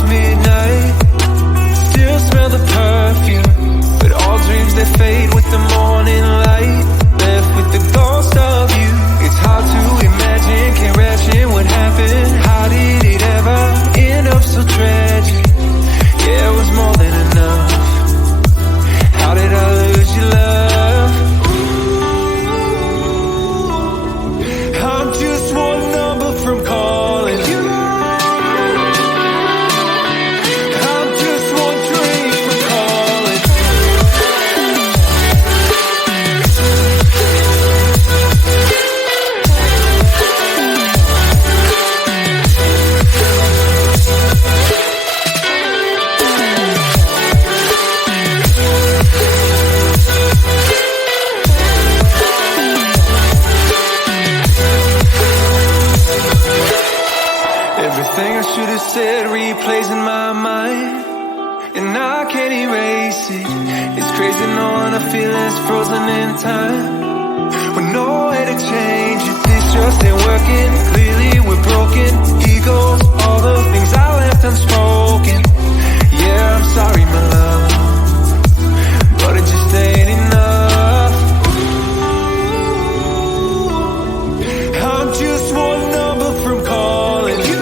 it's midnight, still smell the perfume, but all dreams they fade with the morning light. Left with the ghost of you. It's hard to imagine, can't imagine what happened. How did it ever end up so tragic? Yeah, it was more than enough. How did I lose your love? I'm just one number from calling you. I'm just one drink from calling. Everything I should have said replays in my mind, and I can't erase it. It's crazy knowing I feel it's frozen in time, with no way to change it. This just ain't working. Clearly we're broken. Egos, all the things I left unspoken. Yeah, I'm sorry, my love, but it just ain't enough. I'm just one number from calling you.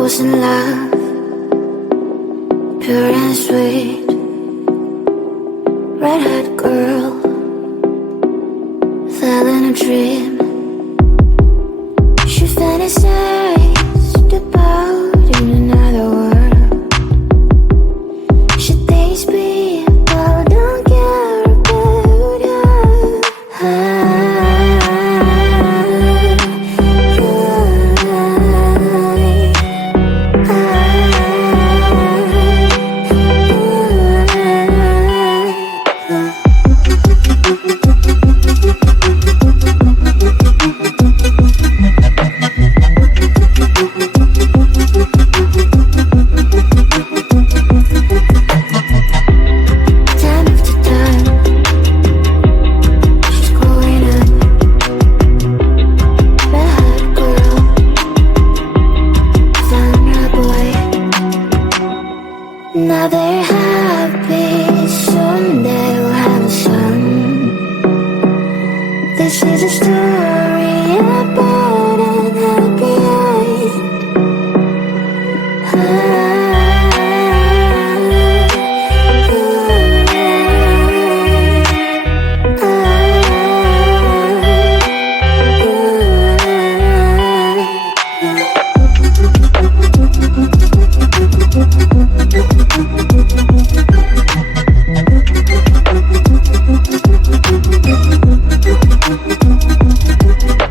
was in love, pure and sweet, red-hot girl, fell in a dream. She fantasized about in another world. She thinks people don't care about her. Now they're happy, soon they will have a son. This is a story about an happy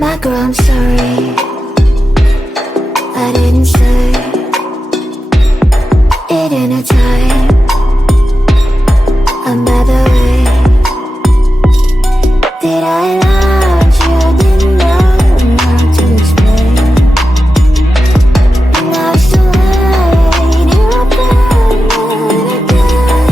My girl, I'm sorry, I didn't say it in a time. I'm by the way. Did I love you? Didn't know how to explain. Now it's too late. You're a permanent again.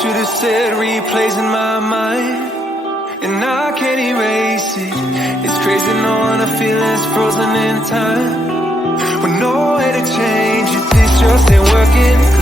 should have said replays in my mind, and I can't erase it. It's crazy knowing a feeling's frozen in time, with no way to change it. This just ain't working.